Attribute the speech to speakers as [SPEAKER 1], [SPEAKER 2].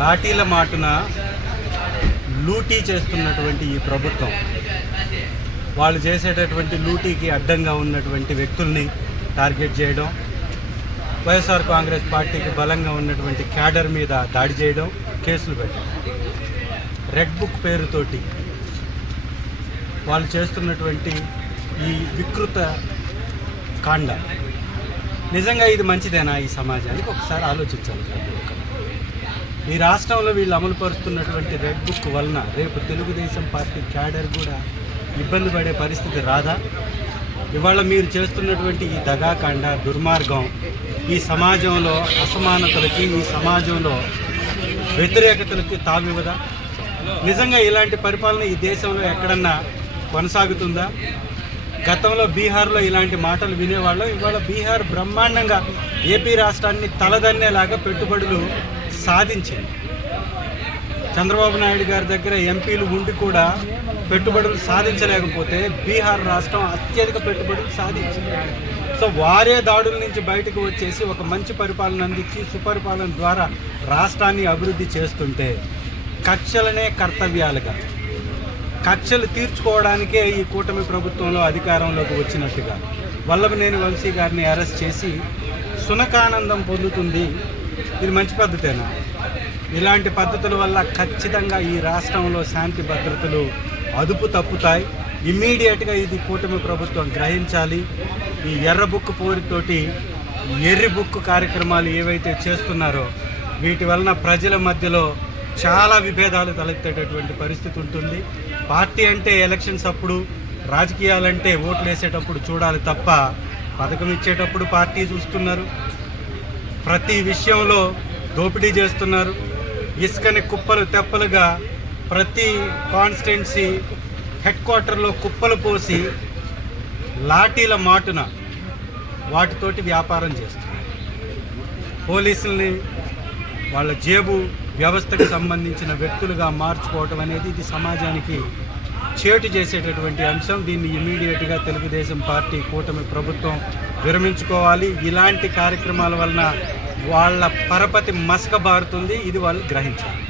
[SPEAKER 1] లాఠీల మాటున లూటీ చేస్తున్నటువంటి ఈ ప్రభుత్వం. వాళ్ళు చేసేటటువంటి లూటీకి అడ్డంగా ఉన్నటువంటి వ్యక్తుల్ని టార్గెట్ చేయడం వైఎస్ఆర్ కాంగ్రెస్ పార్టీకి బలంగా ఉన్నటువంటి క్యాడర్ మీద దాడి చేయడం కేసులు పెట్టడం. రెడ్ బుక్ పేరుతోటి వాళ్ళు చేస్తున్నటువంటి ఈ వికృత కాండ. నిజంగా ఇది మంచిదేనా ఈ సమాజానికి? ఒకసారి ఆలోచించాలి ప్రతి ఒక్కరు. ఈ రాష్ట్రంలో వీళ్ళు అమలు పరుస్తున్నటువంటి రెడ్ బుక్ వలన రేపు తెలుగుదేశం పార్టీ క్యాడర్ కూడా ఇబ్బంది పడే పరిస్థితి రాదా? ఇవాళ మీరు చేస్తున్నటువంటి ఈ దగాకాండ దుర్మార్గం ఈ సమాజంలో అసమానతలకి ఈ సమాజంలో వ్యతిరేకతలకి తావివ్వదా? నిజంగా ఇలాంటి పరిపాలన ఈ దేశంలో ఎక్కడన్నా కొనసాగుతుందా? గతంలో బీహార్లో ఇలాంటి మాటలు వినేవాళ్ళం. ఇవాళ బీహార్ బ్రహ్మాండంగా ఏపీ రాష్ట్రాన్ని తలదన్నేలాగా పెట్టుబడులు సాధించింది. చంద్రబాబు నాయుడు గారి దగ్గర ఎంపీలు ఉండి కూడా పెట్టుబడులు సాధించలేకపోతే బీహార్ రాష్ట్రం అత్యధిక పెట్టుబడులు సాధించింది. సో వారే దాడుల నుంచి బయటకు వచ్చేసి ఒక మంచి పరిపాలన అందించి సుపరిపాలన ద్వారా రాష్ట్రాన్ని అభివృద్ధి చేస్తుంటే కక్షలనే కర్తవ్యాలుగా. కక్షలు తీర్చుకోవడానికే ఈ కూటమి ప్రభుత్వంలో అధికారంలోకి వచ్చినట్టుగా. వల్లభనేని వంశీ గారిని అరెస్ట్ చేసి సునకానందం పొందుతుంది ఇది మంచి పద్ధతేనా? ఇలాంటి పద్ధతుల వల్ల ఖచ్చితంగా ఈ రాష్ట్రంలో శాంతి భద్రతలు అదుపు తప్పుతాయి. ఇమ్మీడియట్గా ఇది కూటమి ప్రభుత్వం గ్రహించాలి. ఈ ఎర్ర బుక్ పోరుతోటి ఎర్రి బుక్ కార్యక్రమాలు ఏవైతే చేస్తున్నారో వీటి వలన ప్రజల మధ్యలో చాలా విభేదాలు తలెత్తేటటువంటి పరిస్థితి ఉంటుంది. పార్టీ అంటే ఎలక్షన్స్ అప్పుడు రాజకీయాలంటే ఓట్లు వేసేటప్పుడు చూడాలి తప్ప పథకం ఇచ్చేటప్పుడు పార్టీ చూస్తున్నారు. ప్రతి విషయంలో దోపిడీ చేస్తున్నారు. ఇసుకని కుప్పలు తెప్పలుగా ప్రతి కాన్స్టిట్యున్సీ హెడ్ క్వార్టర్లో కుప్పలు పోసి లాఠీల మాటున వాటితోటి వ్యాపారం చేస్తున్నారు. పోలీసుల్ని వాళ్ళ జేబు వ్యవస్థకు సంబంధించిన వ్యక్తులుగా మార్చుకోవటం అనేది ఇది సమాజానికి చేటు చేసేటటువంటి అంశం దీన్ని ఇమీడియట్గా తెలుగుదేశం పార్టీ కూటమి ప్రభుత్వం విరమించుకోవాలి. ఇలాంటి కార్యక్రమాల వలన వాళ్ళ పరపతి మసకబారుతుంది. ఇది వాళ్ళు గ్రహించాలి.